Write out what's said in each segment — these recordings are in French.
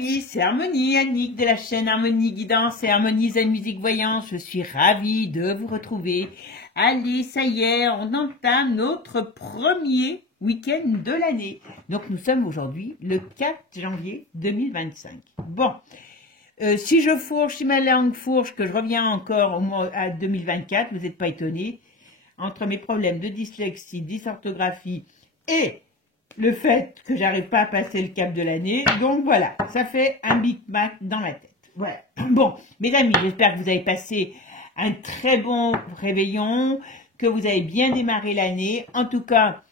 amis, c'est Harmonie, Annick de la chaîne Harmonie Guidance et Harmonie Zen Musique Voyance. Je suis ravie de vous retrouver. Allez, ça y est, on entame notre premier week-end de l'année. Donc nous sommes aujourd'hui le 4 janvier 2025. Bon, si je fourche, si ma langue fourche, que je reviens encore au mois à 2024, vous n'êtes pas étonnés. Entre mes problèmes de dyslexie, dysorthographie et le fait que j'arrive pas à passer le cap de l'année, donc voilà, ça fait un Big Mac dans ma tête. Voilà. Bon, mes amis, j'espère que vous avez passé un très bon réveillon, que vous avez bien démarré l'année. En tout cas,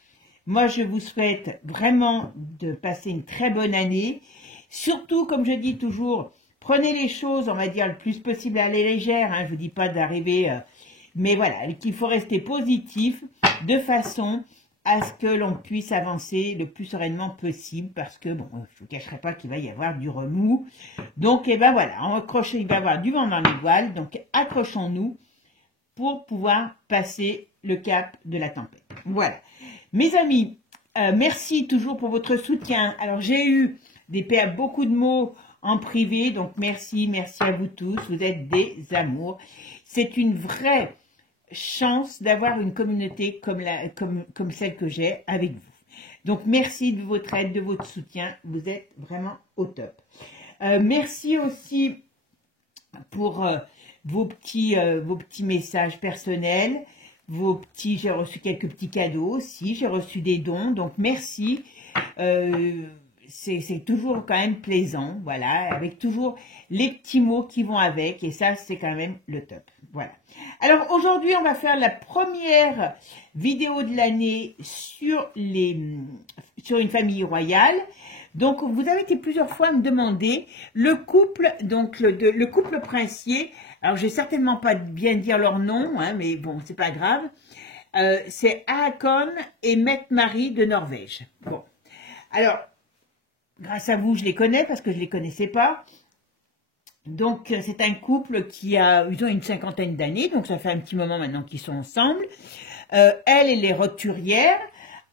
moi je vous souhaite vraiment de passer une très bonne année. Surtout, comme je dis toujours, prenez les choses, on va dire, le plus possible à la légère. Hein, je vous dis pas d'arriver, mais voilà, qu'il faut rester positif de façon à ce que l'on puisse avancer le plus sereinement possible, parce que, bon, je ne vous cacherai pas qu'il va y avoir du remous. Donc, et ben voilà, il va y avoir du vent dans les voiles, donc accrochons-nous pour pouvoir passer le cap de la tempête. Voilà. Mes amis, merci toujours pour votre soutien. Alors, j'ai eu beaucoup de mots en privé, donc merci à vous tous, vous êtes des amours. C'est une vraie chance d'avoir une communauté comme celle que j'ai avec vous. Donc merci de votre aide, de votre soutien, vous êtes vraiment au top. Merci aussi pour vos petits messages personnels, j'ai reçu quelques petits cadeaux aussi, j'ai reçu des dons, donc merci. C'est toujours quand même plaisant, voilà, avec toujours les petits mots qui vont avec, et ça c'est quand même le top. Voilà. Alors aujourd'hui, on va faire la première vidéo de l'année sur une famille royale. Donc, vous avez été plusieurs fois à me demander le couple, donc le couple princier. Alors, je vais certainement pas bien dire leur nom, hein, mais bon, c'est pas grave. C'est Haakon et Mette-Marie de Norvège. Bon. Alors, grâce à vous, je les connais parce que je les connaissais pas. Donc, c'est un couple ils ont une cinquantaine d'années, donc ça fait un petit moment maintenant qu'ils sont ensemble. Elle est roturière.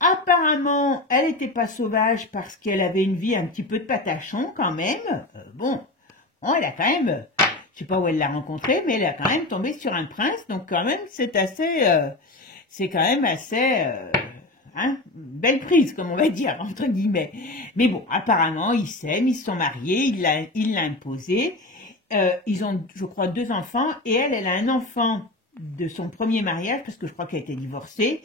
Apparemment, elle n'était pas sauvage parce qu'elle avait une vie un petit peu de patachon quand même. Elle a quand même, je sais pas où elle l'a rencontré, mais elle a quand même tombé sur un prince, donc quand même, c'est quand même assez, belle prise, comme on va dire, entre guillemets. Mais bon, apparemment, ils s'aiment, ils se sont mariés, il l'a imposé. Ils ont, je crois, 2 enfants, et elle a un enfant de son premier mariage, parce que je crois qu'elle a été divorcée,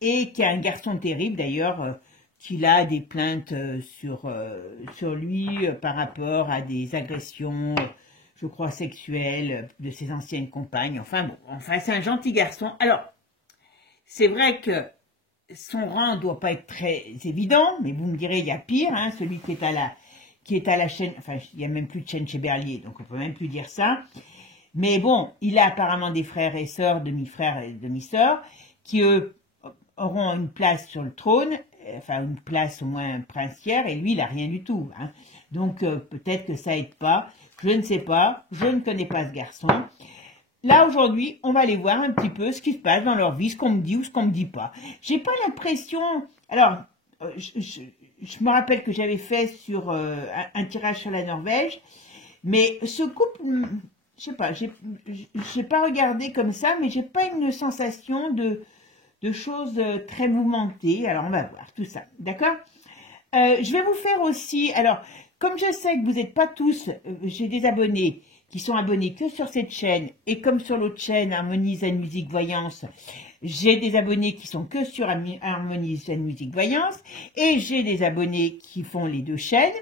et qui a un garçon terrible, d'ailleurs, qu'il a des plaintes sur lui par rapport à des agressions, je crois, sexuelles de ses anciennes compagnes. Enfin, c'est un gentil garçon. Alors, c'est vrai que son rang ne doit pas être très évident, mais vous me direz, il y a pire, hein, celui qui est à la chaîne, enfin, il n'y a même plus de chaîne chez Berlier, donc on ne peut même plus dire ça. Mais bon, il a apparemment des frères et sœurs, demi-frères et demi-sœurs, qui, eux, auront une place sur le trône, enfin, une place au moins princière, et lui, il n'a rien du tout. Hein. Donc, peut-être que ça aide pas, je ne sais pas, je ne connais pas ce garçon. Là, aujourd'hui, on va aller voir un petit peu ce qui se passe dans leur vie, ce qu'on me dit ou ce qu'on me dit pas. J'ai pas l'impression... Alors, je me rappelle que j'avais fait sur un tirage sur la Norvège, mais ce couple, je sais pas, j'ai pas regardé comme ça, mais j'ai pas une sensation de choses très mouvementées. Alors, on va voir tout ça, d'accord? Je vais vous faire aussi... Alors, comme je sais que vous n'êtes pas tous... j'ai des abonnés qui sont abonnés que sur cette chaîne, et comme sur l'autre chaîne, Harmonie Zen Musique Voyance, j'ai des abonnés qui sont que sur Harmonie Zen Musique Voyance, et j'ai des abonnés qui font les 2 chaînes.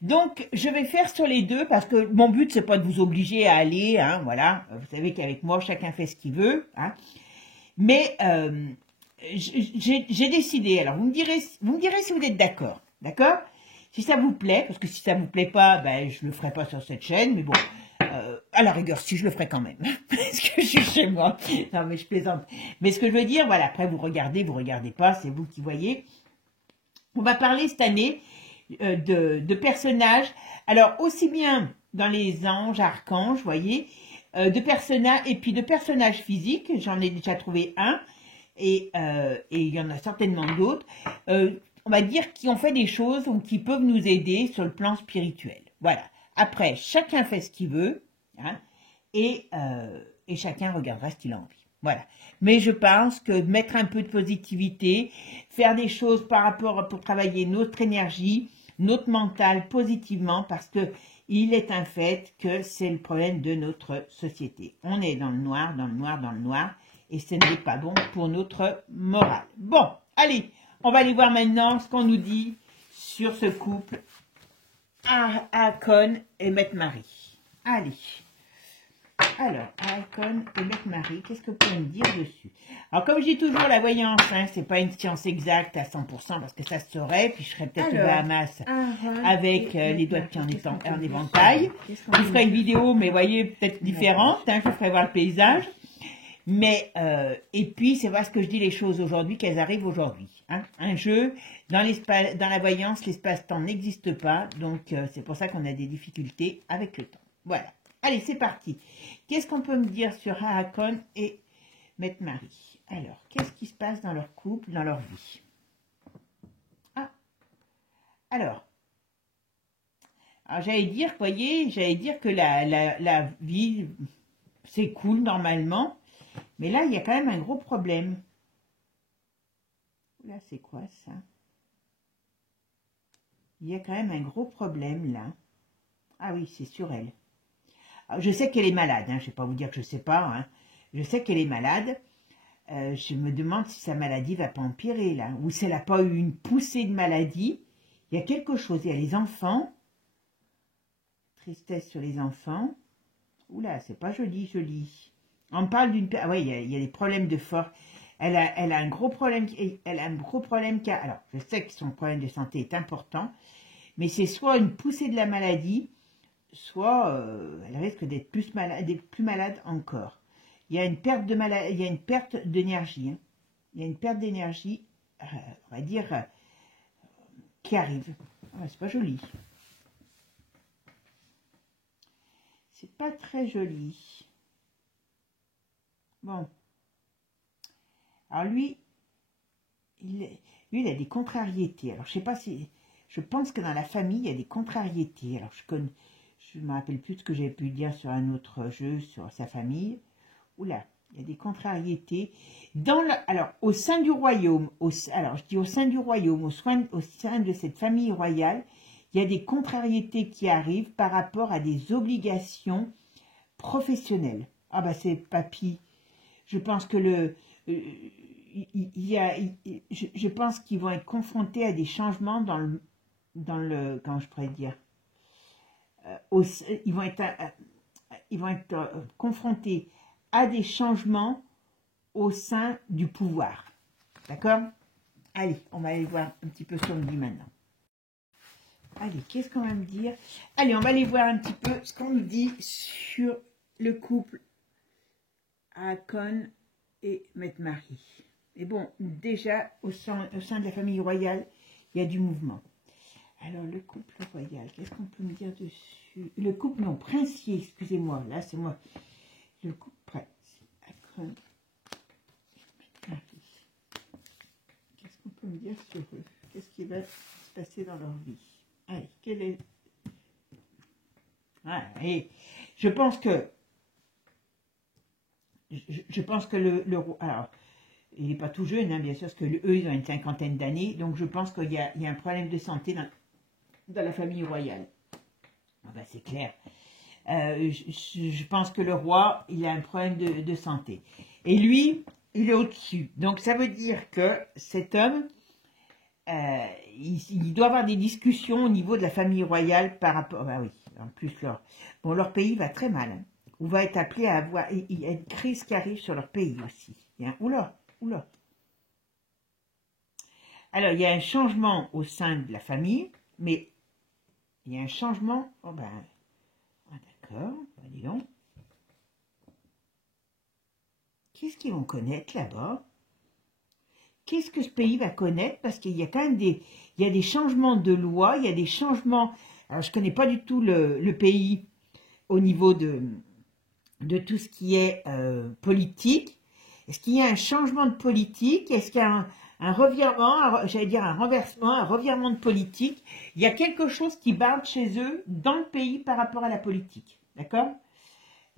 Donc, je vais faire sur les 2, parce que mon but, c'est pas de vous obliger à aller, hein, voilà. Vous savez qu'avec moi, chacun fait ce qu'il veut, hein. Mais, j'ai décidé, alors vous me direz si vous êtes d'accord, d'accord? Si ça vous plaît, parce que si ça vous plaît pas, ben, je le ferai pas sur cette chaîne, mais bon, à la rigueur, si je le ferai quand même, parce que je suis chez moi. Non, mais je plaisante. Mais ce que je veux dire, voilà, après vous regardez pas, c'est vous qui voyez. On va parler cette année de personnages, alors aussi bien dans les anges, archanges, vous voyez, de personnages, et puis de personnages physiques, j'en ai déjà trouvé un, et il y en a certainement d'autres, on va dire, qui ont fait des choses ou qui peuvent nous aider sur le plan spirituel. Voilà. Après, chacun fait ce qu'il veut, hein, et chacun regardera ce qu'il a envie. Voilà. Mais je pense que mettre un peu de positivité, faire des choses par rapport pour travailler notre énergie, notre mental positivement, parce que il est un fait que c'est le problème de notre société. On est dans le noir, dans le noir, dans le noir, et ce n'est pas bon pour notre morale. Bon, allez, on va aller voir maintenant ce qu'on nous dit sur ce couple, Haakon et Mette Marie. Allez. Alors, Haakon et Mette Marie, qu'est-ce que vous pouvez me dire dessus? Alors, comme je dis toujours, la voyance, hein, c'est pas une science exacte à 100%, parce que ça se saurait, puis je serais peut-être au Bahamas avec les doigts de pied en éventail. Je ferai une vidéo, mais voyez, peut-être différente, hein, je vous ferai voir le paysage. Mais, et puis, c'est parce que je dis les choses aujourd'hui qu'elles arrivent aujourd'hui. Hein. Un jeu, dans la voyance, l'espace-temps n'existe pas, donc c'est pour ça qu'on a des difficultés avec le temps. Voilà. Allez, c'est parti. Qu'est-ce qu'on peut me dire sur Haakon et Mette Marie? Alors, qu'est-ce qui se passe dans leur couple, dans leur vie? Ah, alors j'allais dire, vous voyez, j'allais dire que la vie, c'est cool normalement, mais là, il y a quand même un gros problème. Là, c'est quoi ça? Il y a quand même un gros problème là. Ah oui, c'est sur elle. Alors, je sais qu'elle est malade, hein, je ne vais pas vous dire que je ne sais pas. Hein. Je sais qu'elle est malade. Je me demande si sa maladie ne va pas empirer là. Ou si elle n'a pas eu une poussée de maladie. Il y a quelque chose. Il y a les enfants. Tristesse sur les enfants. Oula, c'est pas joli, joli. On me parle d'une... Ah oui, il y a des problèmes de force. Elle a un gros problème. Elle a un gros problème. Alors, je sais que son problème de santé est important. Mais c'est soit une poussée de la maladie, soit elle risque d'être plus malade encore. Il y a une perte de il y a une perte d'énergie. Hein. Il y a une perte d'énergie, on va dire, qui arrive. Ah, c'est pas joli. C'est pas très joli. Bon. Alors lui, il a des contrariétés. Alors je sais pas si... Je pense que dans la famille, il y a des contrariétés. Alors je ne me rappelle plus de ce que j'ai pu dire sur un autre jeu, sur sa famille. Oula, il y a des contrariétés. Alors, au sein du royaume, alors je dis au sein du royaume, au sein de cette famille royale, il y a des contrariétés qui arrivent par rapport à des obligations professionnelles. Ah bah c'est papy. Je pense que je pense qu'ils vont être confrontés à des changements dans le comment je pourrais dire, ils vont être confrontés à des changements au sein du pouvoir. D'accord? Allez, on va aller voir un petit peu ce qu'on me dit maintenant. Allez, qu'est-ce qu'on va me dire? Allez, on va aller voir un petit peu ce qu'on nous dit sur le couple Haakon et Mette Marie. Et bon, déjà, au sein de la famille royale, il y a du mouvement. Alors, le couple royal, qu'est-ce qu'on peut me dire dessus? Le couple, non, princier, excusez-moi, là, c'est moi. Le couple princier, Haakon et Mette Marie. Qu'est-ce qu'on peut me dire sur eux? Qu'est-ce qui va se passer dans leur vie? Allez, quel est... Ah, et je pense que... Je pense que le roi... Alors, il n'est pas tout jeune, hein, bien sûr, parce que eux, ils ont une cinquantaine d'années. Donc, je pense qu'il y a un problème de santé dans la famille royale. Ah ben, c'est clair. Je pense que le roi, il a un problème de santé. Et lui, il est au-dessus. Donc, ça veut dire que cet homme, il doit avoir des discussions au niveau de la famille royale par rapport... Ah oui, en plus, leur pays va très mal. Hein. On va être appelé à avoir... Il y a une crise qui arrive sur leur pays aussi. Oula. Alors, il y a un changement au sein de la famille, mais il y a un changement... Oh ben, d'accord, dis donc. Qu'est-ce qu'ils vont connaître là-bas? Qu'est-ce que ce pays va connaître? Parce qu'il y a quand même il y a des changements de loi, il y a des changements... Alors, je ne connais pas du tout le pays au niveau de tout ce qui est politique. Est-ce qu'il y a un changement de politique? Est-ce qu'il y a un revirement, j'allais dire un renversement, un revirement de politique. Il y a quelque chose qui barde chez eux dans le pays par rapport à la politique. D'accord?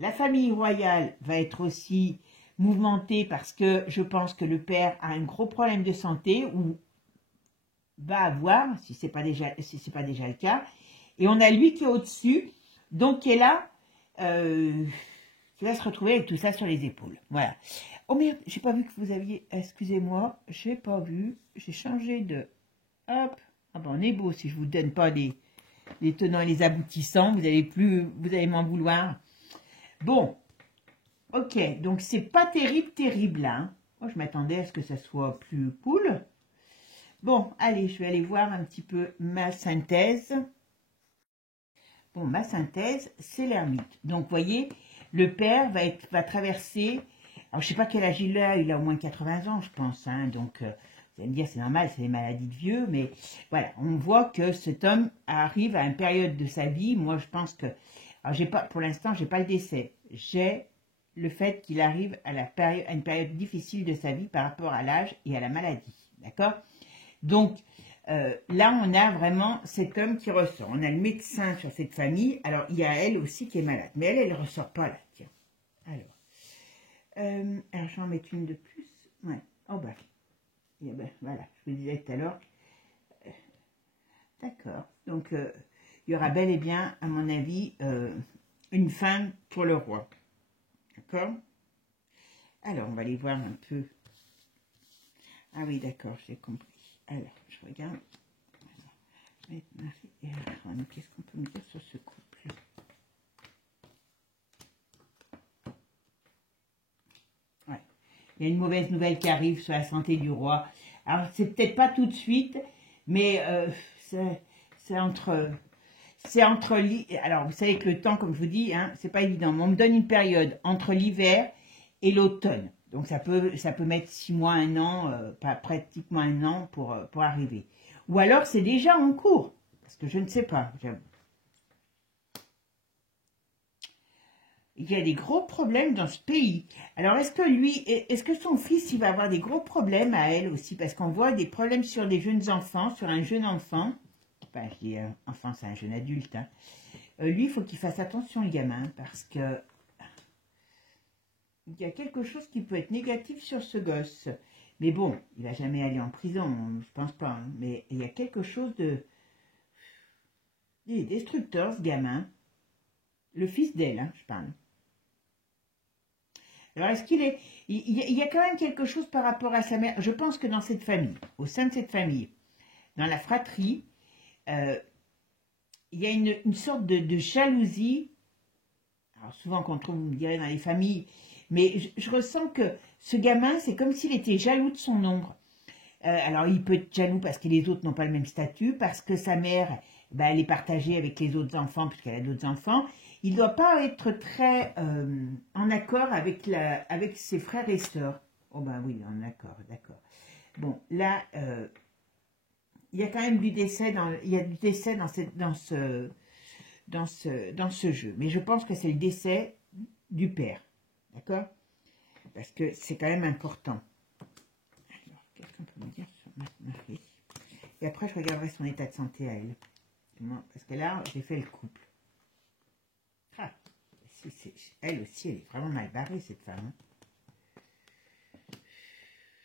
La famille royale va être aussi mouvementée parce que je pense que le père a un gros problème de santé ou va avoir, si ce n'est pas déjà le cas. Et on a lui qui est au-dessus, donc qui est là, qui va se retrouver avec tout ça sur les épaules. Voilà. Oh merde, j'ai pas vu que vous aviez, excusez-moi, j'ai pas vu, j'ai changé de, hop, ah ben on est beau si je vous donne pas les tenants et les aboutissants, vous allez m'en vouloir. Bon, ok, donc c'est pas terrible, hein. Moi je m'attendais à ce que ça soit plus cool. Bon, allez, je vais aller voir un petit peu ma synthèse. Bon, ma synthèse, c'est l'ermite. Donc, vous voyez, le père va traverser... Alors, je ne sais pas quel âge il a au moins 80 ans, je pense. Hein, donc, vous allez me dire, c'est normal, c'est des maladies de vieux. Mais voilà, on voit que cet homme arrive à une période de sa vie. Moi, je pense que... Alors, pour l'instant, je n'ai pas le décès. J'ai le fait qu'il arrive à une période difficile de sa vie par rapport à l'âge et à la maladie. D'accord ? Donc, là, on a vraiment cet homme qui ressort. On a le médecin sur cette famille. Alors, il y a elle aussi qui est malade. Mais elle ne ressort pas là. Tiens. Alors, je vais en mettre une de plus. Ouais. Oh, bah. Et ben, voilà, je vous disais tout à l'heure. D'accord. Donc, il y aura bel et bien, à mon avis, une femme pour le roi. D'accord? Alors, on va aller voir un peu. Ah oui, d'accord, j'ai compris. Alors, je regarde. Marie et Aaron. Qu'est-ce qu'on peut me dire sur ce couple? Ouais. Il y a une mauvaise nouvelle qui arrive sur la santé du roi. Alors, c'est peut-être pas tout de suite, mais c'est entre... Alors, vous savez que le temps, comme je vous dis, hein, c'est pas évident. Mais on me donne une période entre l'hiver et l'automne. Donc, ça peut mettre 6 mois, 1 an, pas pratiquement 1 an pour arriver. Ou alors, c'est déjà en cours. Parce que je ne sais pas, j'avoue. Il y a des gros problèmes dans ce pays. Alors, est-ce que son fils, il va avoir des gros problèmes à elle aussi? Parce qu'on voit des problèmes sur des jeunes enfants, sur un jeune enfant. Enfin, je dis enfant, c'est un jeune adulte. Hein. Lui, il faut qu'il fasse attention, le gamin, parce que il y a quelque chose qui peut être négatif sur ce gosse. Mais bon, il va jamais aller en prison, je pense pas. Hein. Mais il y a quelque chose de... Il est destructeur, ce gamin. Le fils d'elle, hein, je parle. Alors, est-ce qu'il est... Il y a quand même quelque chose par rapport à sa mère. Je pense que dans cette famille, au sein de cette famille, dans la fratrie, il y a une sorte de jalousie. Alors, souvent, qu'on trouve, vous me direz, dans les familles... Mais je ressens que ce gamin, c'est comme s'il était jaloux de son ombre. Alors, il peut être jaloux parce que les autres n'ont pas le même statut, parce que sa mère, ben, elle est partagée avec les autres enfants, puisqu'elle a d'autres enfants. Il ne doit pas être très en accord avec ses frères et sœurs. Oh ben oui, en accord, d'accord. Bon, là, il y a quand même du décès dans ce jeu. Mais je pense que c'est le décès du père. D'accord? Parce que c'est quand même important. Alors, qu'est-ce qu'on peut me dire sur Marie? Et après, je regarderai son état de santé à elle. Parce que là, j'ai fait le couple. Ah, elle aussi, elle est vraiment mal barrée, cette femme.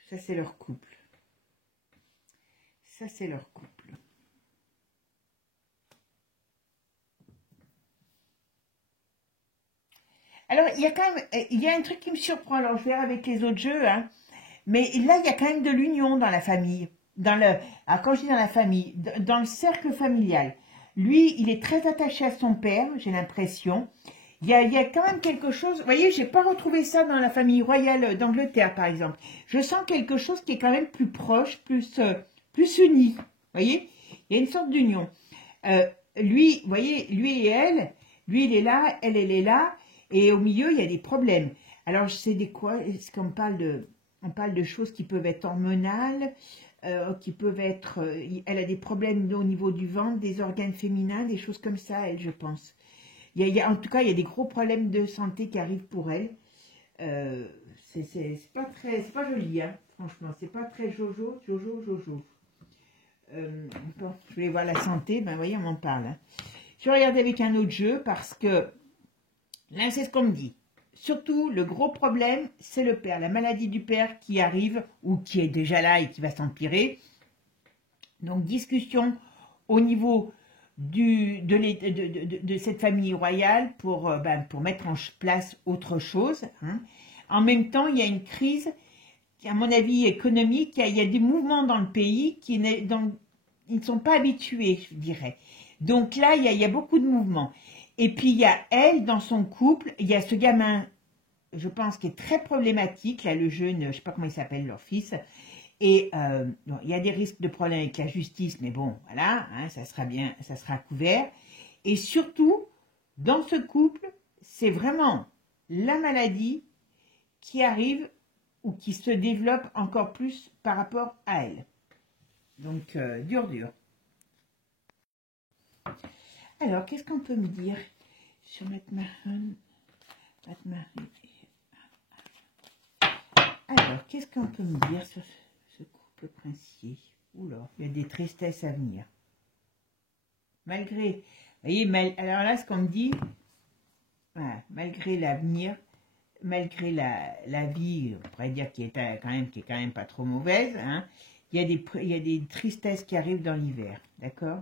Ça, c'est leur couple. Ça, c'est leur couple. Alors, il y a un truc qui me surprend. Alors, je verrai avec les autres jeux, hein. Mais là, il y a quand même de l'union dans la famille. Alors, quand je dis dans la famille, dans le cercle familial. Lui, il est très attaché à son père, j'ai l'impression. Il y a quand même quelque chose... Vous voyez, j'ai pas retrouvé ça dans la famille royale d'Angleterre, par exemple. Je sens quelque chose qui est quand même plus proche, plus uni. Vous voyez? Il y a une sorte d'union. Lui, vous voyez, lui et elle, lui, il est là, elle est là. Et au milieu, il y a des problèmes. Alors, c'est des quoi? Est-ce qu'on parle de choses qui peuvent être hormonales, qui peuvent être... elle a des problèmes au niveau du ventre, des organes féminins, des choses comme ça, elle, je pense. En tout cas, il y a des gros problèmes de santé qui arrivent pour elle. c'est pas très, c'est pas joli, hein, franchement, c'est pas très jojo. Bon, je voulais voir la santé, ben voyez, on m'en parle. Hein. Je vais regarder avec un autre jeu parce que là, c'est ce qu'on me dit. Surtout, le gros problème, c'est le père, la maladie du père qui arrive ou qui est déjà là et qui va s'empirer. Donc, discussion au niveau de cette famille royale pour mettre en place autre chose. Hein. En même temps, il y a une crise, à mon avis, économique. Il y a des mouvements dans le pays qui ils ne sont pas habitués, je dirais. Donc là, il y a beaucoup de mouvements. Et puis, il y a elle, dans son couple, il y a ce gamin, je pense, qui est très problématique, là, le jeune, je ne sais pas comment il s'appelle, leur fils. Et bon, il y a des risques de problèmes avec la justice, mais bon, voilà, hein, ça sera couvert. Et surtout, dans ce couple, c'est vraiment la maladie qui arrive ou qui se développe encore plus par rapport à elle. Donc, dur. Alors, qu'est-ce qu'on peut me dire sur Matt-Mahon? Alors, qu'est-ce qu'on peut me dire sur ce couple princier? Oula, il y a des tristesses à venir. Malgré, vous voyez, alors là, ce qu'on me dit, voilà, malgré l'avenir, malgré la vie, on pourrait dire qui est quand même pas trop mauvaise, hein, il y a des tristesses qui arrivent dans l'hiver, d'accord?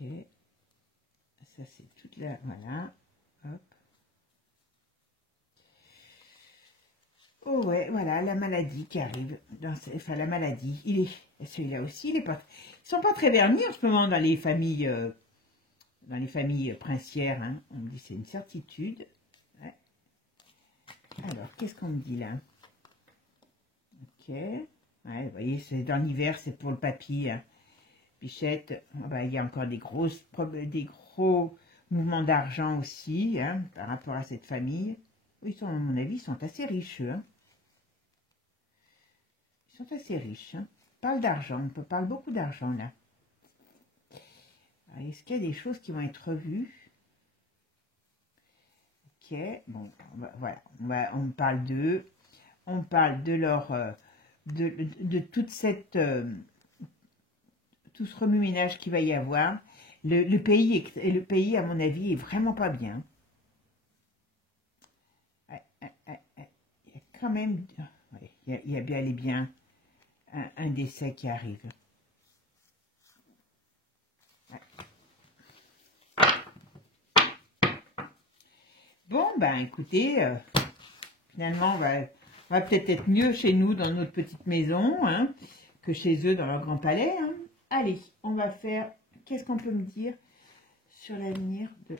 Ok, ça c'est toute la, voilà, hop. Oh ouais, voilà, la maladie qui arrive, enfin la maladie, celui-là aussi, ils sont pas très vernis en ce moment dans les familles princières, hein. On me dit c'est une certitude. Ouais. Alors, qu'est-ce qu'on me dit là? Ok, ouais, vous voyez, c'est dans l'hiver, c'est pour le papy, hein. Pichette, il y a encore des gros mouvements d'argent aussi, hein, par rapport à cette famille. Ils sont, à mon avis, ils sont assez riches, hein. Ils sont assez riches. Hein. On parle d'argent, on parle beaucoup d'argent là. Est-ce qu'il y a des choses qui vont être revues? Ok, bon, voilà, on parle d'eux, on parle de leur, de toute cette, tout ce remue-ménage qu'il va y avoir. Le pays, à mon avis, est vraiment pas bien. Il y a quand même, il y a bien et bien un décès qui arrive. Bon, ben écoutez, finalement, on va peut-être être mieux chez nous dans notre petite maison, hein, que chez eux dans leur grand palais. Hein. Allez, on va faire, qu'est-ce qu'on peut me dire sur l'avenir de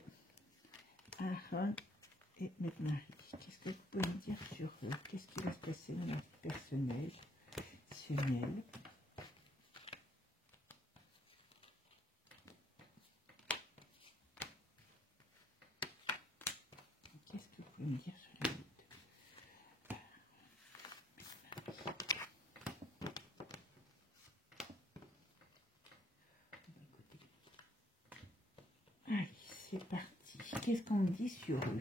Aaron et Marie? Qu'est-ce que vous pouvez me dire sur eux? Qu'est-ce qui va se passer dans leur personnel? Qu'est-ce que vous pouvez me dire sur la vie de... Allez, c'est parti. Qu'est-ce qu'on me dit sur eux?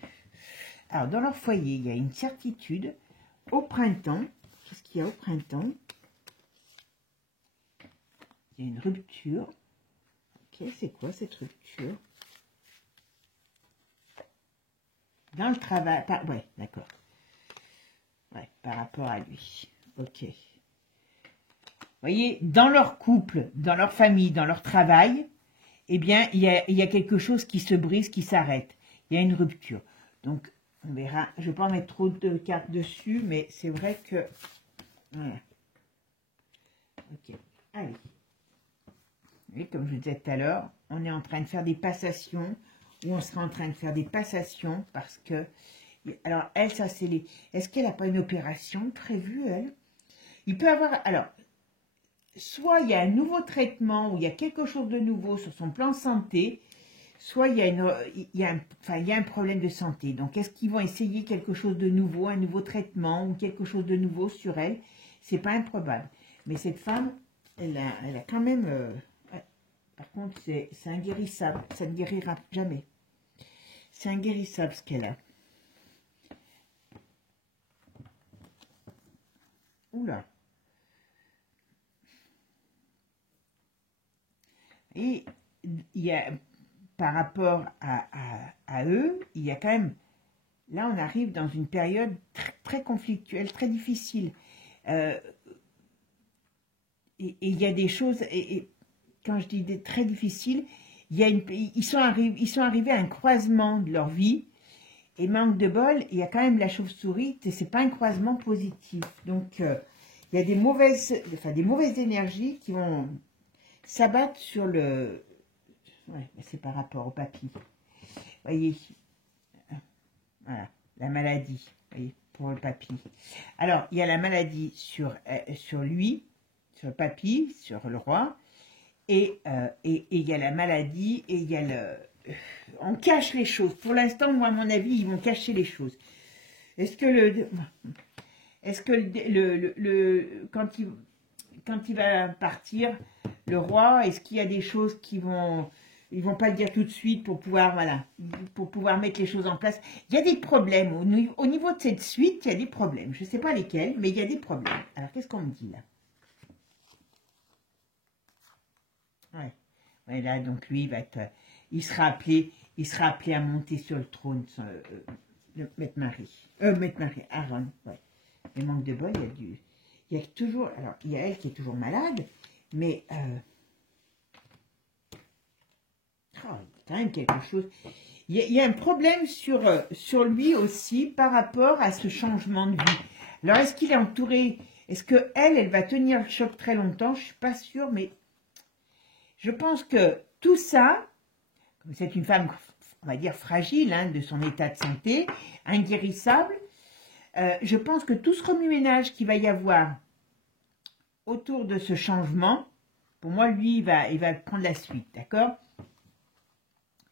Alors, dans leur foyer, il y a une certitude. Au printemps, qu'est-ce qu'il y a au printemps? Il y a une rupture. Ok, c'est quoi cette rupture? Dans le travail, ouais, d'accord. Ouais, par rapport à lui. Ok. Vous voyez, dans leur couple, dans leur famille, dans leur travail, eh bien, il y a quelque chose qui se brise, qui s'arrête. Il y a une rupture. Donc, on verra. Je ne vais pas mettre trop de cartes dessus, mais c'est vrai que... Voilà. Ok, allez. Et comme je vous disais tout à l'heure, on est en train de faire des passations, ou on sera en train de faire des passations, parce que... Alors, elle, ça, c'est les... Est-ce qu'elle n'a pas une opération prévue, elle? Il peut avoir... Alors, soit il y a un nouveau traitement, ou il y a quelque chose de nouveau sur son plan santé, soit il y a un problème de santé. Donc, est-ce qu'ils vont essayer quelque chose de nouveau, un nouveau traitement, ou quelque chose de nouveau sur elle? C'est pas improbable. Mais cette femme, elle a quand même... Par contre, c'est inguérissable. Ça ne guérira jamais. C'est inguérissable ce qu'elle a. Oula. Et il y a, par rapport à eux, il y a quand même, là on arrive dans une période très conflictuelle, très difficile. Et il y a des choses, et quand je dis très difficiles, il y a ils sont arrivés à un croisement de leur vie, et manque de bol, il y a quand même la chauve-souris, c'est pas un croisement positif. Donc il y a des mauvaises énergies qui vont s'abattre sur le... Ouais, c'est par rapport au papy. Vous voyez, voilà, la maladie, vous voyez, pour le papy. Alors, il y a la maladie sur lui, sur le papy, sur le roi, et il y a la maladie, et il y a le... On cache les choses. Pour l'instant, moi, à mon avis, ils vont cacher les choses. Est-ce que quand il va partir, le roi, est-ce qu'il y a des choses qui vont... Ils vont pas le dire tout de suite pour pouvoir, voilà, pour pouvoir mettre les choses en place. Il y a des problèmes. Au niveau de cette suite, il y a des problèmes. Je ne sais pas lesquels, mais il y a des problèmes. Alors, qu'est-ce qu'on me dit là? Ouais. Ouais, là, donc lui, il sera appelé à monter sur le trône, Maître Marie. Maître Marie, Aaron, ouais. Mais manque de bol, il y a toujours, alors, il y a elle qui est toujours malade, mais, oh, quand même quelque chose. Il y a un problème sur lui aussi par rapport à ce changement de vie. Alors, est-ce qu'il est entouré? Est-ce que elle va tenir le choc très longtemps? Je suis pas sûre, mais je pense que tout ça, comme c'est une femme, on va dire, fragile, hein, de son état de santé, inguérissable, je pense que tout ce remue-ménage qu'il va y avoir autour de ce changement, pour moi, lui, il va prendre la suite, d'accord?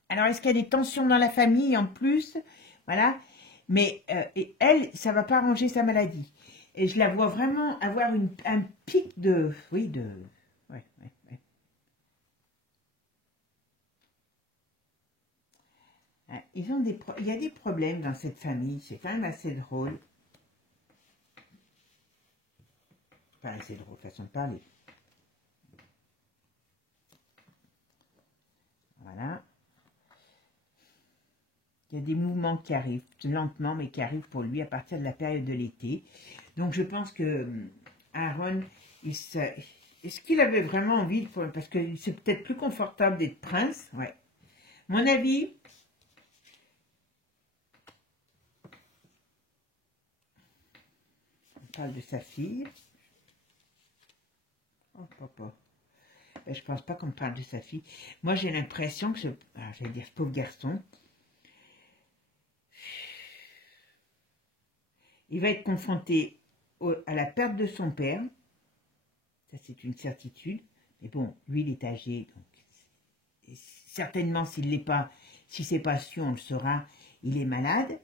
Alors, est-ce qu'il y a des tensions dans la famille en plus? Voilà. Mais et elle, ça ne va pas arranger sa maladie. Et je la vois vraiment avoir un pic de... Oui, de... Ouais. Il y a des problèmes dans cette famille. C'est quand même assez drôle. Enfin, assez drôle, façon de parler. Voilà. Il y a des mouvements qui arrivent, lentement, mais qui arrivent pour lui à partir de la période de l'été. Donc, je pense que Aaron, est-ce qu'il avait vraiment envie, parce que c'est peut-être plus confortable d'être prince, ouais. Mon avis, on parle de sa fille. Oh, papa. Je pense pas qu'on parle de sa fille. Moi, j'ai l'impression que je vais dire ce pauvre garçon, il va être confronté à la perte de son père. Ça, c'est une certitude. Mais bon, lui, il est âgé. Donc, certainement, s'il l'est pas, si c'est pas su, on le saura, il est malade.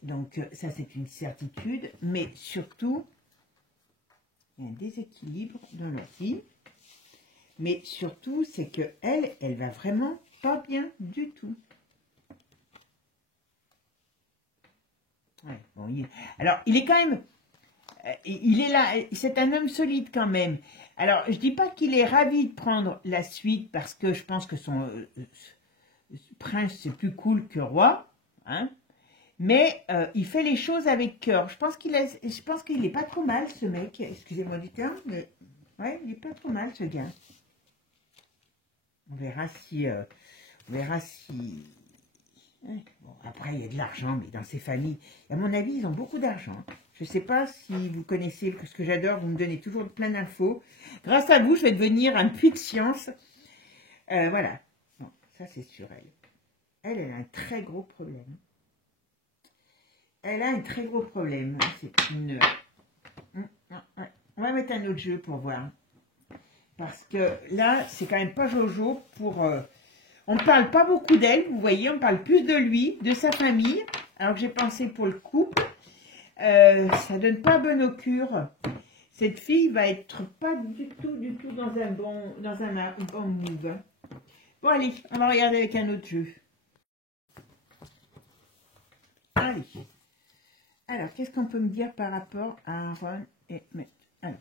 Donc, ça, c'est une certitude. Mais surtout, il y a un déséquilibre dans leur vie. Mais surtout, c'est que elle va vraiment pas bien du tout. Ouais, bon, alors, il est quand même... il est là, c'est un homme solide quand même. Alors, je dis pas qu'il est ravi de prendre la suite parce que je pense que son prince, c'est plus cool que roi. Hein, mais il fait les choses avec cœur. Je pense qu'il est pas trop mal, ce mec. Excusez-moi du terme, mais... Ouais, il est pas trop mal, ce gars. On verra si... Ouais. Bon, après, il y a de l'argent, mais dans ces familles, à mon avis, ils ont beaucoup d'argent. Je ne sais pas si vous connaissez, ce que j'adore, vous me donnez toujours plein d'infos. Grâce à vous, je vais devenir un puits de science. Voilà. Bon, ça, c'est sur elle. Elle a un très gros problème. Elle a un très gros problème. C'est une... On va mettre un autre jeu pour voir. Parce que là, c'est quand même pas Jojo pour... On ne parle pas beaucoup d'elle, vous voyez, on parle plus de lui, de sa famille, alors que j'ai pensé pour le couple. Ça donne pas bon augure. Cette fille va être pas du tout dans un bon move. Bon, allez, on va regarder avec un autre jeu. Allez. Alors, qu'est-ce qu'on peut me dire par rapport à Aaron et Matt? Alors,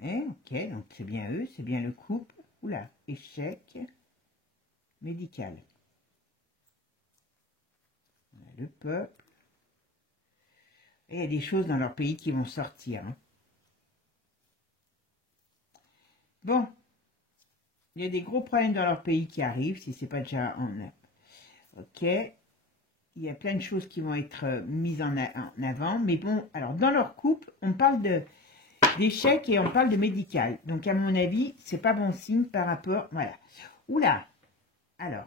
ouais, ok, donc c'est bien eux, c'est bien le couple. Oula, échec médical. On a le peuple. Et il y a des choses dans leur pays qui vont sortir. Hein. Bon, il y a des gros problèmes dans leur pays qui arrivent, si c'est pas déjà en... Ok, il y a plein de choses qui vont être mises en avant, mais bon, alors dans leur couple, on parle d'échec et on parle de médical. Donc à mon avis, c'est pas bon signe par rapport... Voilà. Oula, alors...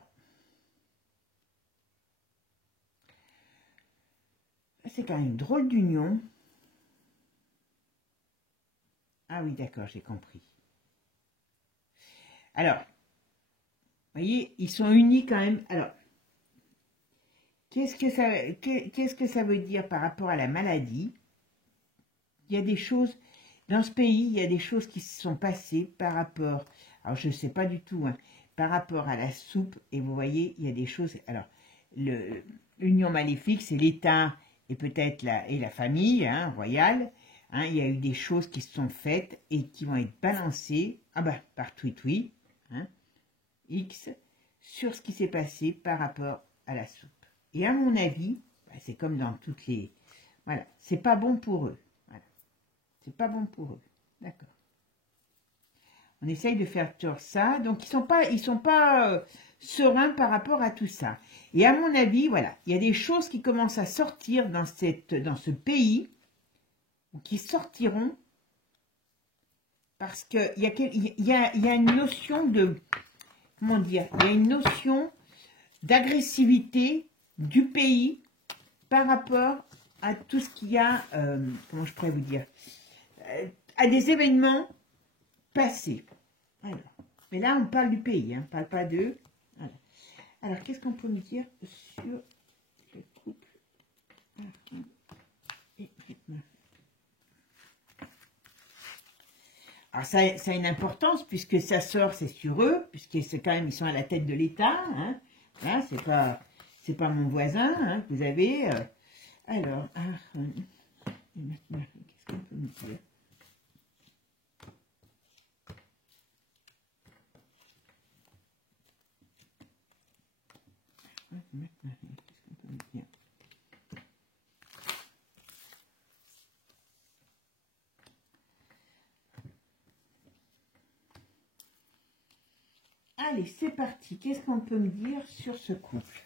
C'est quand même une drôle d'union. Ah oui, d'accord, j'ai compris. Alors, vous voyez, ils sont unis quand même. Alors, qu'est-ce que ça veut dire par rapport à la maladie? Il y a des choses, dans ce pays, il y a des choses qui se sont passées par rapport, alors je ne sais pas du tout, hein, par rapport à la soupe, et vous voyez, il y a des choses, alors, l'union maléfique, c'est l'État et peut-être la famille hein, royale, hein, il y a eu des choses qui se sont faites et qui vont être balancées, ah bah, par Twitwi, hein, X, sur ce qui s'est passé par rapport à la soupe. Et à mon avis, bah, c'est comme dans toutes les... Voilà, c'est pas bon pour eux. Voilà. C'est pas bon pour eux. D'accord. On essaye de faire tort ça. Donc, ils sont pas sereins par rapport à tout ça. Et à mon avis, voilà, il y a des choses qui commencent à sortir dans ce pays, ou qui sortiront, parce qu'il y a une notion de... Comment dire? Il y a une notion d'agressivité du pays par rapport à tout ce qu'il y a, comment je pourrais vous dire, à des événements passés. Alors, mais là, on parle du pays, hein, on ne parle pas d'eux. Voilà. Alors, qu'est-ce qu'on peut me dire sur le couple? Alors, ça a une importance, puisque ça sort, c'est sur eux, puisque c'est quand même, ils sont à la tête de l'État, hein. Là, c'est pas mon voisin, hein, vous avez... alors, qu'est-ce qu'on peut me dire? Qu'est-ce qu'on peut me dire? Allez, c'est parti. Qu'est-ce qu'on peut me dire sur ce couple?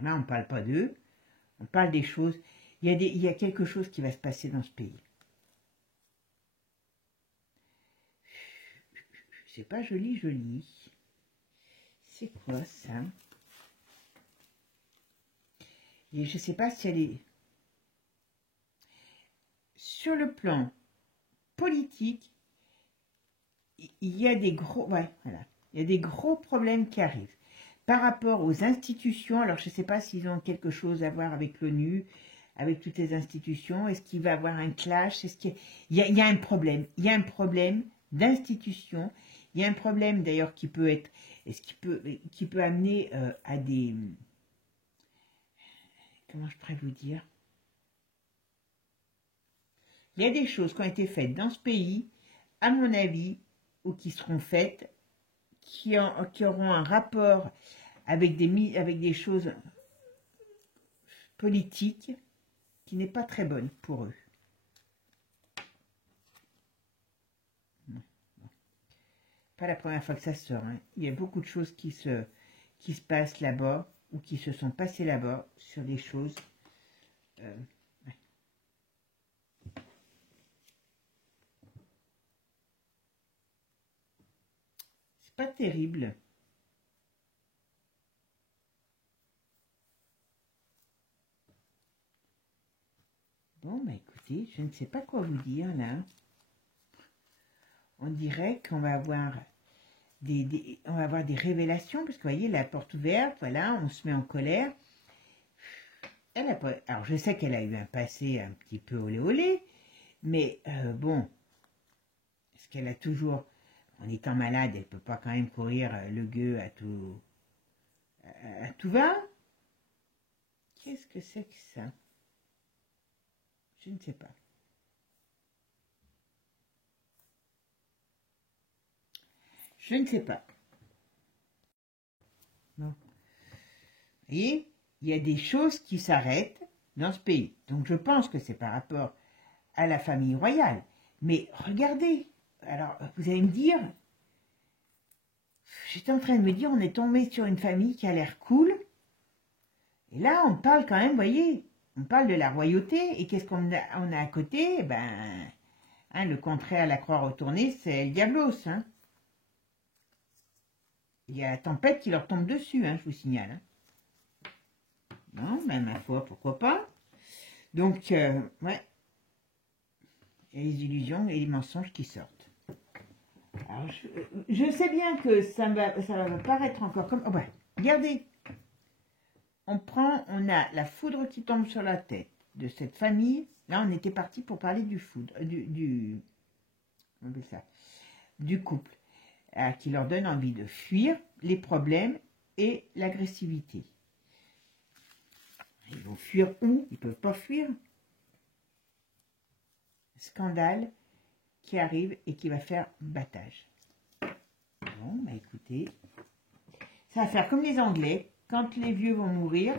Là, on ne parle pas d'eux. On parle des choses. Il y a quelque chose qui va se passer dans ce pays. C'est pas joli, joli. C'est quoi ça? Et je ne sais pas si elle est... Sur le plan politique, il y a des gros... Ouais, voilà. Il y a des gros problèmes qui arrivent. Par rapport aux institutions, alors je ne sais pas s'ils ont quelque chose à voir avec l'ONU, avec toutes les institutions. Est-ce qu'il va y avoir un clash? Est-ce qu'il y a un problème? Il y a un problème d'institution. Il y a un problème d'ailleurs qui peut être, qui peut amener à des, comment je pourrais vous dire? Il y a des choses qui ont été faites dans ce pays, à mon avis, ou qui seront faites, qui auront un rapport avec des choses politiques qui n'est pas très bonne pour eux. Pas la première fois que ça sort. Hein. Il y a beaucoup de choses qui se passent là-bas ou qui se sont passées là-bas sur des choses. Ouais. C'est pas terrible. Bon, bah écoutez, je ne sais pas quoi vous dire là. On dirait qu'on va avoir on va avoir des révélations, parce que vous voyez, la porte ouverte, voilà, on se met en colère. Elle a pas, alors je sais qu'elle a eu un passé un petit peu olé olé, Mais bon, est-ce qu'elle a toujours, en étant malade, elle ne peut pas quand même courir le gueux à tout va? Qu'est-ce que c'est que ça? Je ne sais pas. Je ne sais pas. Non. Vous voyez, il y a des choses qui s'arrêtent dans ce pays. Donc je pense que c'est par rapport à la famille royale. Mais regardez, alors vous allez me dire, j'étais en train de me dire, on est tombé sur une famille qui a l'air cool. Et là, on parle quand même, vous voyez, on parle de la royauté. Et qu'est-ce qu'on a à côté? Eh ben, hein, le contraire à la croix retournée, c'est le diablos. Hein. Il y a la tempête qui leur tombe dessus, hein, je vous signale. Hein. Non, ben ma foi, pourquoi pas. Donc, ouais, il y a les illusions et les mensonges qui sortent. Alors, je sais bien que ça va paraître encore comme... Oh ben, regardez, on a la foudre qui tombe sur la tête de cette famille. Là, on était parti pour parler du foudre, on appelle ça, du couple, qui leur donne envie de fuir les problèmes et l'agressivité. Ils vont fuir où? Ils ne peuvent pas fuir. Scandale qui arrive et qui va faire battage. Bon, bah écoutez, ça va faire comme les Anglais. Quand les vieux vont mourir,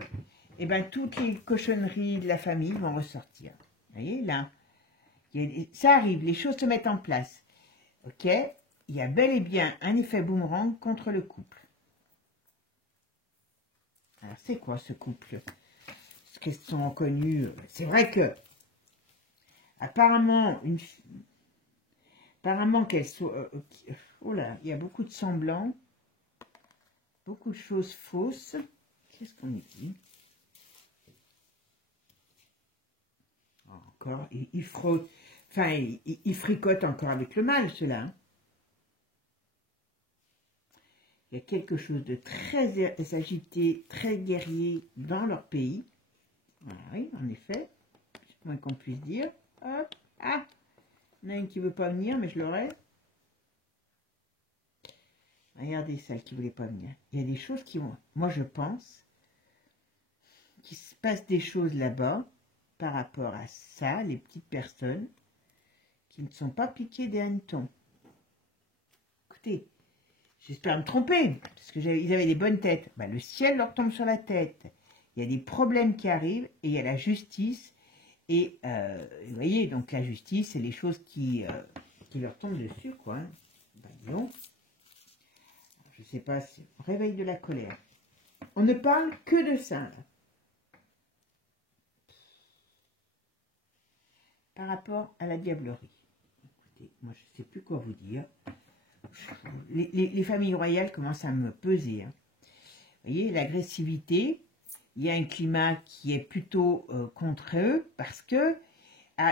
et ben toutes les cochonneries de la famille vont ressortir. Vous voyez, là, ça arrive, les choses se mettent en place. Ok, il y a bel et bien un effet boomerang contre le couple. Alors, c'est quoi ce couple? Ce qu'ils sont connus, c'est vrai que apparemment qu'elle soit... oh là, il y a beaucoup de semblants, beaucoup de choses fausses. Qu'est-ce qu'on dit? Encore, il frottent, enfin, il fricotent encore avec le mal, ceux-là. Hein. Il y a quelque chose de très agité, très guerrier dans leur pays. Ah, oui, en effet, c'est moins qu'on puisse dire. Hop, ah, il y en a une qui ne veut pas venir, mais je l'aurai. Regardez celle qui ne voulait pas venir. Il y a des choses qui vont... Moi, je pense qu'il se passe des choses là-bas par rapport à ça, les petites personnes qui ne sont pas piquées des hannetons. Écoutez, j'espère me tromper, parce que ils avaient des bonnes têtes. Ben, le ciel leur tombe sur la tête. Il y a des problèmes qui arrivent et il y a la justice. Et vous voyez, donc la justice, c'est les choses qui leur tombent dessus, quoi. Ben, disons. Je ne sais pas, c'est réveil de la colère. On ne parle que de ça, là. Par rapport à la diablerie. Écoutez, moi, je ne sais plus quoi vous dire. Les familles royales commencent à me peser. Hein. Vous voyez, l'agressivité, il y a un climat qui est plutôt contre eux, parce que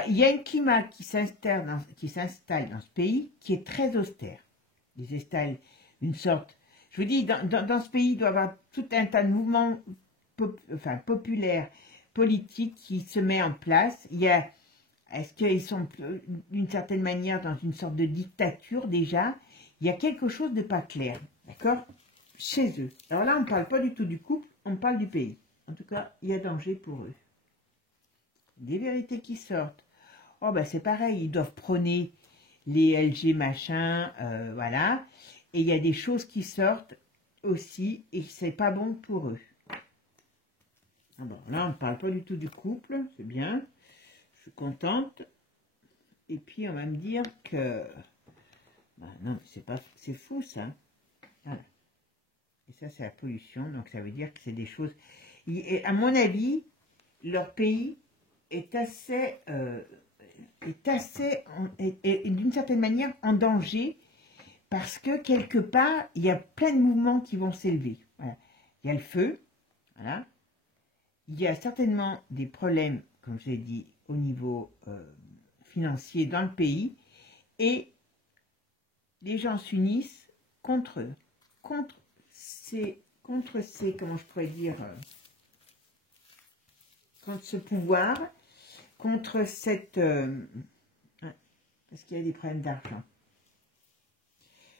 il y a un climat qui s'installe dans ce pays qui est très austère. Ils installent une sorte... Je vous dis, dans ce pays, il doit y avoir tout un tas de mouvements populaires, politiques qui se met en place. Il y a... Est-ce qu'ils sont d'une certaine manière dans une sorte de dictature déjà? Il y a quelque chose de pas clair, d'accord? Chez eux. Alors là, on ne parle pas du tout du couple, on parle du pays. En tout cas, il y a danger pour eux. Des vérités qui sortent. Oh, ben c'est pareil, ils doivent prôner les LG machin, voilà. Et il y a des choses qui sortent aussi, et c'est pas bon pour eux. Ah bon, là, on ne parle pas du tout du couple, c'est bien. Je suis contente. Et puis, on va me dire que... Ben non, c'est fou, ça. Voilà. Et ça, c'est la pollution. Donc, ça veut dire que c'est des choses... Et à mon avis, leur pays est assez... d'une certaine manière, en danger. Parce que, quelque part, il y a plein de mouvements qui vont s'élever. Voilà. Il y a le feu. Voilà. Il y a certainement des problèmes, comme je l'ai dit, au niveau financier dans le pays, et les gens s'unissent contre eux, contre ces, comment je pourrais dire, contre ce pouvoir, contre cette Parce qu'il y a des problèmes d'argent.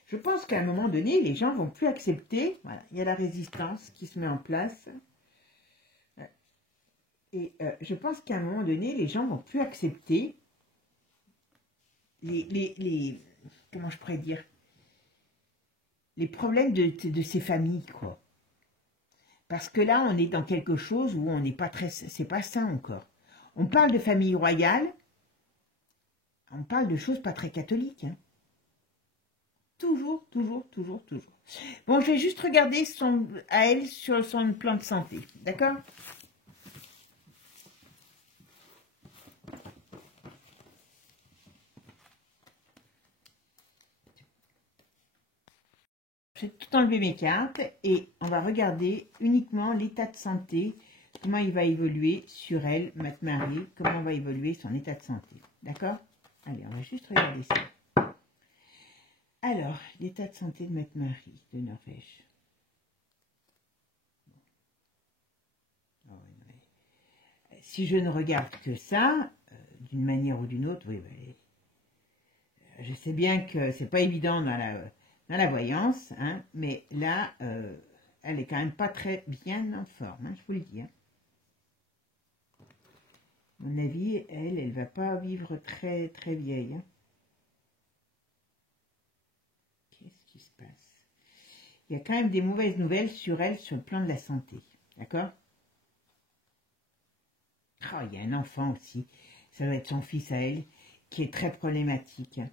Je pense qu'à un moment donné, les gens vont plus accepter. Voilà, il y a la résistance qui se met en place. Et je pense qu'à un moment donné, les gens vont plus accepter comment je pourrais dire, les problèmes de ces familles, quoi. Parce que là, on est dans quelque chose où on n'est pas très... C'est pas ça encore. On parle de famille royale, on parle de choses pas très catholiques. Hein. Toujours, toujours, toujours, toujours. Bon, je vais juste regarder à elle sur son plan de santé. D'accord? J'ai tout enlevé mes cartes et on va regarder uniquement l'état de santé, comment il va évoluer sur elle, Matt Marie, comment va évoluer son état de santé. D'accord? Allez, on va juste regarder ça. Alors, l'état de santé de Matt Marie de Norvège. Oh, si je ne regarde que ça, d'une manière ou d'une autre, oui, je sais bien que c'est pas évident dans la voyance, hein, mais là, elle est quand même pas très bien en forme, hein, je vous le dis. Hein. À mon avis, elle va pas vivre très très vieille. Hein. Qu'est-ce qui se passe? Il y a quand même des mauvaises nouvelles sur elle sur le plan de la santé, d'accord? Oh, il y a un enfant aussi, ça doit être son fils à elle, qui est très problématique. Hein.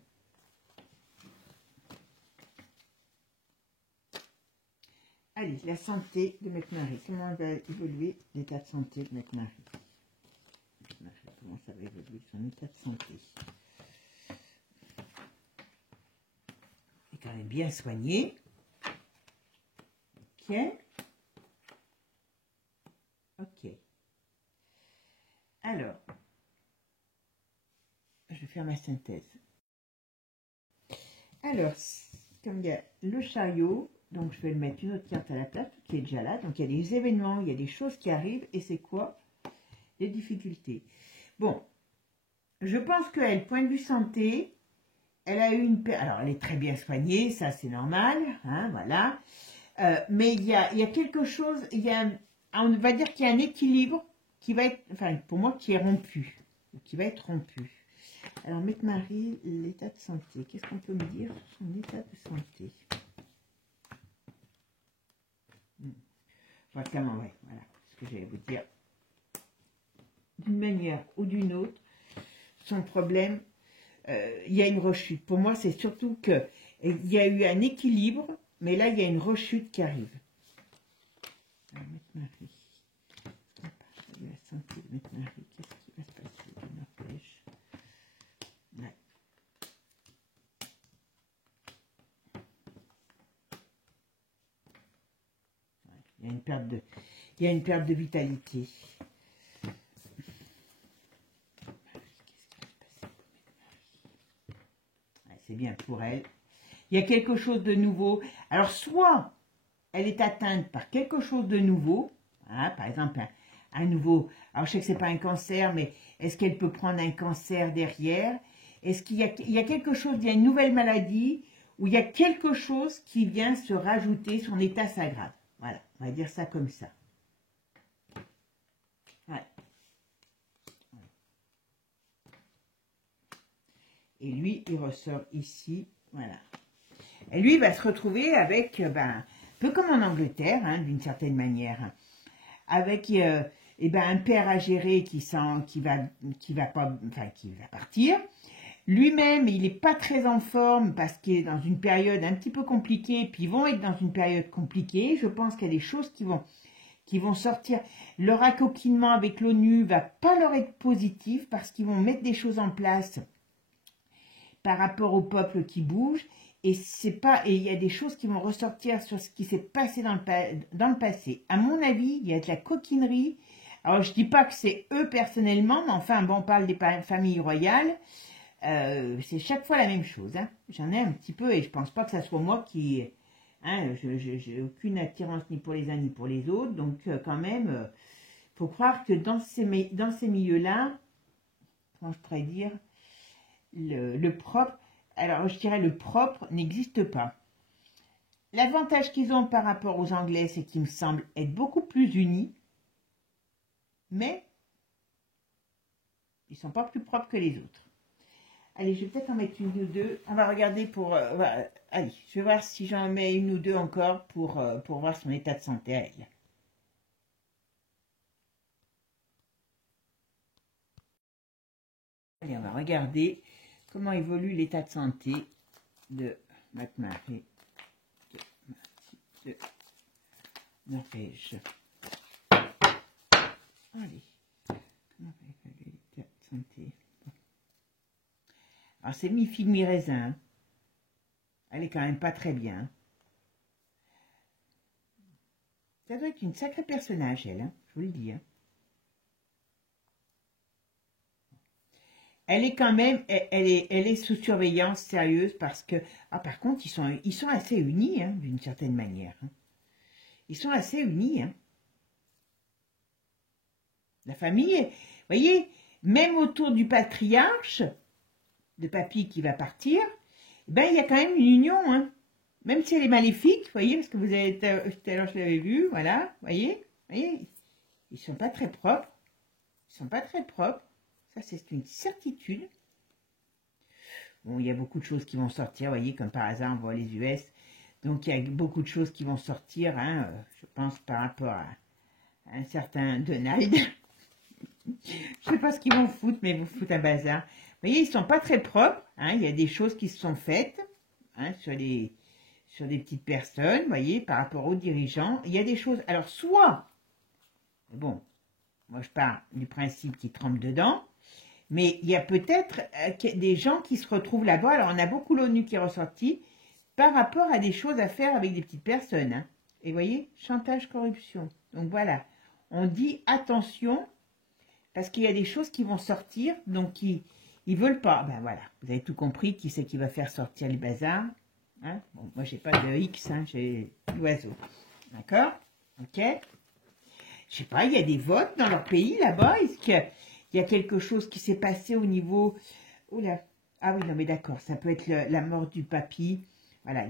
Allez, la santé de Matt Marie. Comment va évoluer l'état de santé de Matt Marie? Comment ça va évoluer son état de santé? Il est quand même bien soigné. Ok. Ok. Alors, je vais faire ma synthèse. Alors, comme il y a le chariot, donc je vais le mettre une autre carte à la place, qui est déjà là. Donc il y a des événements, il y a des choses qui arrivent, et c'est quoi? Les difficultés. Bon, je pense qu'elle, point de vue santé, elle a eu une... Alors, elle est très bien soignée, ça c'est normal, hein, voilà. Mais il y a quelque chose, on va dire qu'il y a un équilibre qui va être, enfin pour moi, qui est rompu, qui va être rompu. Alors, Matt Marie, l'état de santé, qu'est-ce qu'on peut me dire sur son état de santé? Voilà, ouais, voilà ce que j'allais vous dire. D'une manière ou d'une autre, son problème, il y a une rechute. Pour moi, c'est surtout qu'il y a eu un équilibre, mais là, il y a une rechute qui arrive. Alors, Matt Marie. La santé de Matt Marie, qu'est-ce qui va se passer en Norvège? Ouais. Il y a une perte de vitalité. C'est bien pour elle. Il y a quelque chose de nouveau. Alors, soit elle est atteinte par quelque chose de nouveau, hein, par exemple un nouveau, alors je sais que ce n'est pas un cancer, mais est-ce qu'elle peut prendre un cancer derrière? Est-ce qu'il y a quelque chose, il y a une nouvelle maladie, où il y a quelque chose qui vient se rajouter, son état s'aggrave. Voilà, on va dire ça comme ça. Ouais. Et lui, il ressort ici, voilà. Et lui, il va se retrouver avec, un peu comme en Angleterre, hein, d'une certaine manière, hein, avec un père à gérer qui va partir. Lui-même, il n'est pas très en forme parce qu'il est dans une période un petit peu compliquée, puis ils vont être dans une période compliquée. Je pense qu'il y a des choses qui vont sortir. Leur accoquinement avec l'ONU va pas leur être positif parce qu'ils vont mettre des choses en place par rapport au peuple qui bouge. Et il y a des choses qui vont ressortir sur ce qui s'est passé dans le passé. À mon avis, il y a de la coquinerie. Alors, je dis pas que c'est eux personnellement, mais enfin, bon, on parle des familles royales. C'est chaque fois la même chose. Hein. J'en ai un petit peu et je pense pas que ça soit moi qui... Hein, j'ai aucune attirance ni pour les uns ni pour les autres. Donc, quand même, faut croire que dans ces milieux-là, comment je pourrais dire, le propre. Alors, je dirais le propre n'existe pas. L'avantage qu'ils ont par rapport aux Anglais, c'est qu'ils me semblent être beaucoup plus unis, mais ils ne sont pas plus propres que les autres. Allez, je vais peut-être en mettre une ou deux. On va regarder pour... voilà. Allez, je vais voir si j'en mets une ou deux encore pour voir son état de santé à elle. Allez, on va regarder comment évolue l'état de santé de Marie de Norvège. Allez, comment évolue l'état de santé? Alors, c'est mi-figue, mi-raisin. Elle est quand même pas très bien. Ça doit être une sacrée personnage, elle, hein, je vous le dis. Hein. Elle est quand même, elle est sous surveillance sérieuse parce que, par contre, ils sont assez unis, hein, d'une certaine manière. Hein. Ils sont assez unis. Hein. La famille, vous voyez, même autour du patriarche, de papy qui va partir, ben, il y a quand même une union, hein. Même si elle est maléfique, vous voyez, parce que vous avez, tout à l'heure, je l'avais vu, voilà, vous voyez, ils sont pas très propres. Ils sont pas très propres. Ça, c'est une certitude. Bon, il y a beaucoup de choses qui vont sortir, vous voyez, comme par hasard, on voit les US. Donc, il y a beaucoup de choses qui vont sortir, hein, je pense, par rapport à un certain Donald. Je sais pas ce qu'ils vont foutre, mais ils vont foutre un bazar. Vous voyez, ils sont pas très propres. Hein, il y a des choses qui se sont faites hein, sur des petites personnes, vous voyez, par rapport aux dirigeants. Il y a des choses... Alors, soit... Bon, moi, je pars du principe qu'ils trempent dedans. Mais il y a peut-être des gens qui se retrouvent là-bas. Alors, on a beaucoup l'ONU qui est ressorti par rapport à des choses à faire avec des petites personnes. Hein. Et vous voyez, chantage, corruption. Donc, voilà. On dit attention, parce qu'il y a des choses qui vont sortir, donc ils veulent pas. Ben voilà, vous avez tout compris, qui c'est qui va faire sortir les bazars. Hein. Bon, moi, j'ai pas de X, hein, j'ai l'oiseau. D'accord? Ok? Je sais pas, il y a des votes dans leur pays là-bas. Est-ce qu'il y a quelque chose qui s'est passé au niveau... Oula. Ah oui, non mais d'accord, ça peut être la mort du papy. Voilà,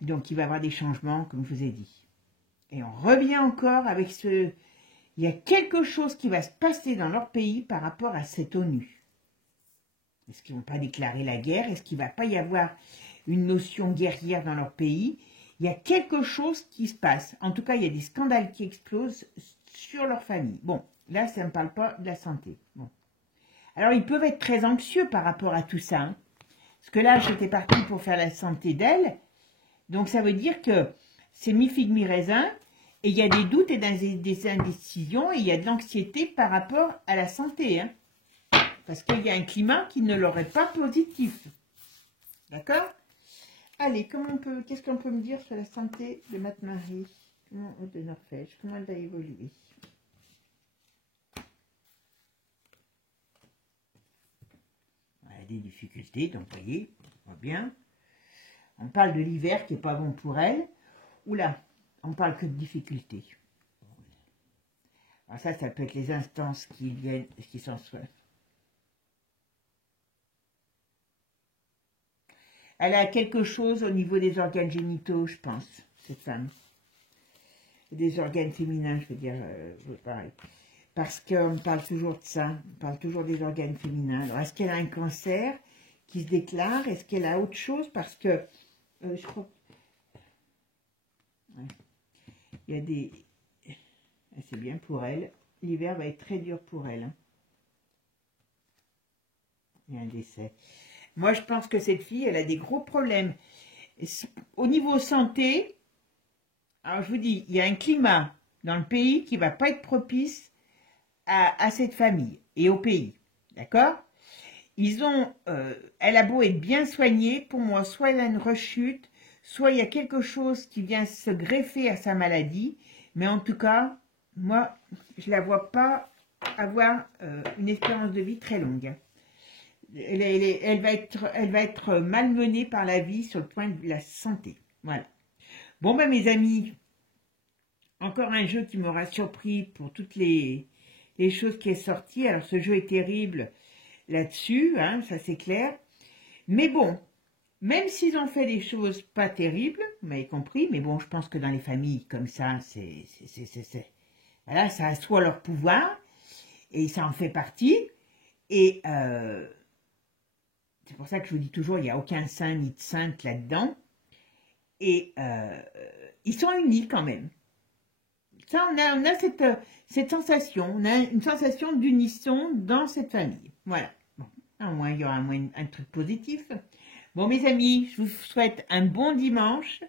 donc il va y avoir des changements, comme je vous ai dit. Et on revient encore avec ce... Il y a quelque chose qui va se passer dans leur pays par rapport à cette ONU. Est-ce qu'ils ne vont pas déclarer la guerre? Est-ce qu'il ne va pas y avoir une notion guerrière dans leur pays? Il y a quelque chose qui se passe. En tout cas, il y a des scandales qui explosent sur leur famille. Bon, là, ça ne me parle pas de la santé. Bon. Alors, ils peuvent être très anxieux par rapport à tout ça. Hein. Parce que là, j'étais partie pour faire la santé d'elle. Donc, ça veut dire que c'est mi-figue, mi-raisin. Et il y a des doutes et des indécisions. Et il y a de l'anxiété par rapport à la santé. Hein. Parce qu'il y a un climat qui ne leur est pas positif. D'accord? Allez, qu'est-ce qu'on peut me dire sur la santé de Marie de Norvège? Comment elle va évoluer? Elle a des difficultés, donc vous voyez, on voit bien. On parle de l'hiver qui n'est pas bon pour elle. Oula, on parle que de difficultés. Alors ça peut être les instances qui s'en soient. Elle a quelque chose au niveau des organes génitaux, je pense, cette femme. Des organes féminins, je veux dire, pareil. Parce qu'on parle toujours de ça, on parle toujours des organes féminins. Alors, est-ce qu'elle a un cancer qui se déclare? Est-ce qu'elle a autre chose? Parce que, je crois... Ouais. Il y a des... C'est bien pour elle. L'hiver va être très dur pour elle. Hein. Il y a un décès. Moi, je pense que cette fille, elle a des gros problèmes. Au niveau santé, alors je vous dis, il y a un climat dans le pays qui ne va pas être propice à cette famille et au pays. D'accord? Elle a beau être bien soignée, pour moi, soit elle a une rechute, soit il y a quelque chose qui vient se greffer à sa maladie. Mais en tout cas, moi, je ne la vois pas avoir une espérance de vie très longue. Elle va être malmenée par la vie sur le point de la santé. Voilà. Bon, ben mes amis, encore un jeu qui m'aura surpris pour toutes les choses qui est sorti. Alors, ce jeu est terrible. là-dessus, hein, ça c'est clair. Mais bon, même s'ils ont fait des choses pas terribles, vous m'avez compris, mais bon, je pense que dans les familles comme ça, voilà, ça assoit leur pouvoir, et ça en fait partie, et c'est pour ça que je vous dis toujours, il n'y a aucun saint ni de sainte là-dedans, et ils sont unis quand même. Ça, on a cette sensation, on a une sensation d'unisson dans cette famille. Voilà. Bon, au moins, il y aura un truc positif. Bon, mes amis, je vous souhaite un bon dimanche.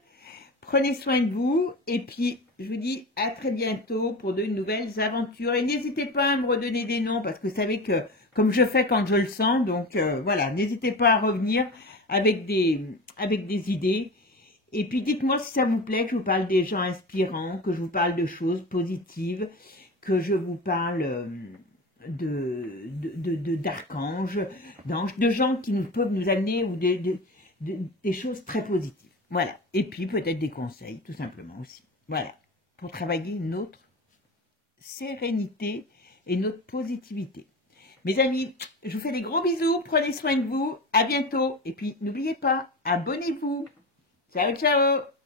Prenez soin de vous. Et puis, je vous dis à très bientôt pour de nouvelles aventures. Et n'hésitez pas à me redonner des noms parce que vous savez que, comme je fais quand je le sens, donc voilà, n'hésitez pas à revenir avec des idées. Et puis dites-moi si ça vous plaît que je vous parle des gens inspirants, que je vous parle de choses positives, que je vous parle d'archanges, d'anges, de gens qui peuvent nous amener ou des choses très positives. Voilà. Et puis peut-être des conseils, tout simplement aussi. Voilà. Pour travailler notre sérénité et notre positivité. Mes amis, je vous fais des gros bisous. Prenez soin de vous. À bientôt. Et puis n'oubliez pas, abonnez-vous. Ciao, ciao!